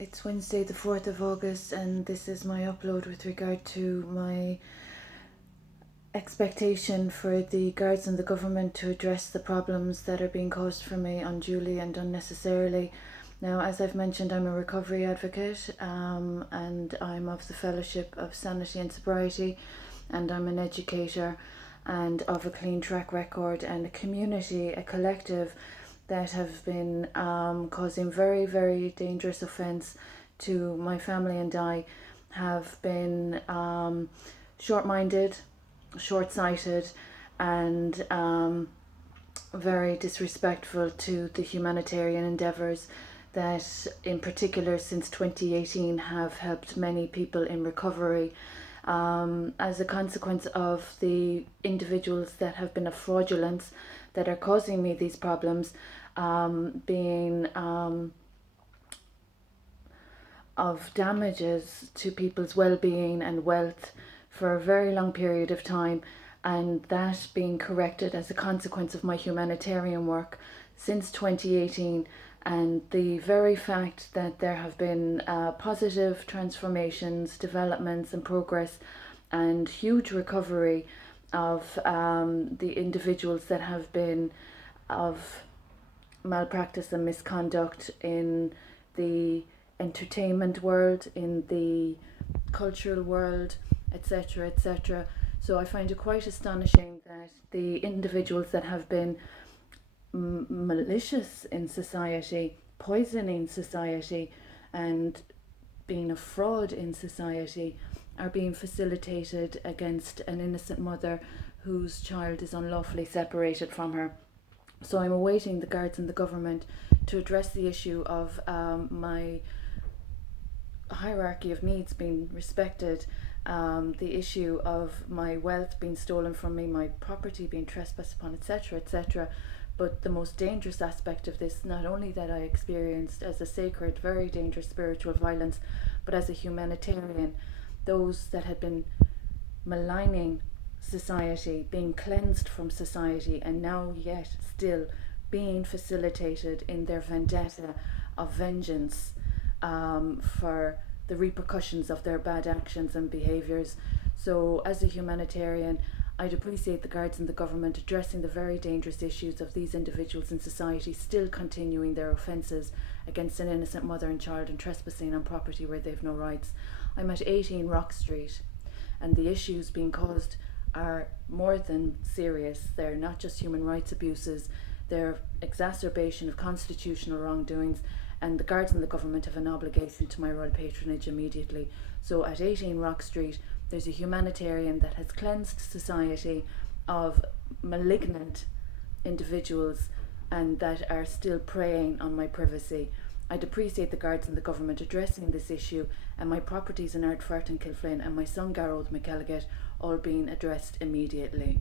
It's Wednesday, the 4th of August, and this is my upload with regard to my expectation for the guards and the government to address the problems that are being caused for me unduly and unnecessarily. Now, as I've mentioned, I'm a recovery advocate, and I'm of the Fellowship of Sanity and Sobriety, and I'm an educator and of a clean track record and a community, a collective that have been causing very, very dangerous offence to my family and I, have been short-minded, short-sighted, and very disrespectful to the humanitarian endeavours that, in particular since 2018, have helped many people in recovery. As a consequence of the individuals that have been a fraudulence that are causing me these problems, being of damages to people's well-being and wealth for a very long period of time, and that being corrected as a consequence of my humanitarian work since 2018, and the very fact that there have been positive transformations, developments and progress and huge recovery of the individuals that have been of malpractice and misconduct in the entertainment world, in the cultural world, etc., etc. So I find it quite astonishing that the individuals that have been malicious in society, poisoning society, and being a fraud in society are being facilitated against an innocent mother whose child is unlawfully separated from her. So I'm awaiting the guards and the government to address the issue of my hierarchy of needs being respected, the issue of my wealth being stolen from me, my property being trespassed upon, etc., etc. But the most dangerous aspect of this, not only that I experienced as a sacred, very dangerous spiritual violence, but as a humanitarian, those that had been maligning society, being cleansed from society, and now yet still being facilitated in their vendetta of vengeance for the repercussions of their bad actions and behaviours. So as a humanitarian, I'd appreciate the guards and the government addressing the very dangerous issues of these individuals in society still continuing their offences against an innocent mother and child and trespassing on property where they've no rights. I'm at 18 Rock Street, and the issues being caused are more than serious. They're not just human rights abuses, they're exacerbation of constitutional wrongdoings, and the guards and the government have an obligation to my royal patronage immediately. So at 18 Rock Street, there's a humanitarian that has cleansed society of malignant individuals and that are still preying on my privacy. I'd appreciate the guards and the government addressing this issue, and my properties in Ardfert and Kilflynn and my son Garrod McElligott all being addressed immediately.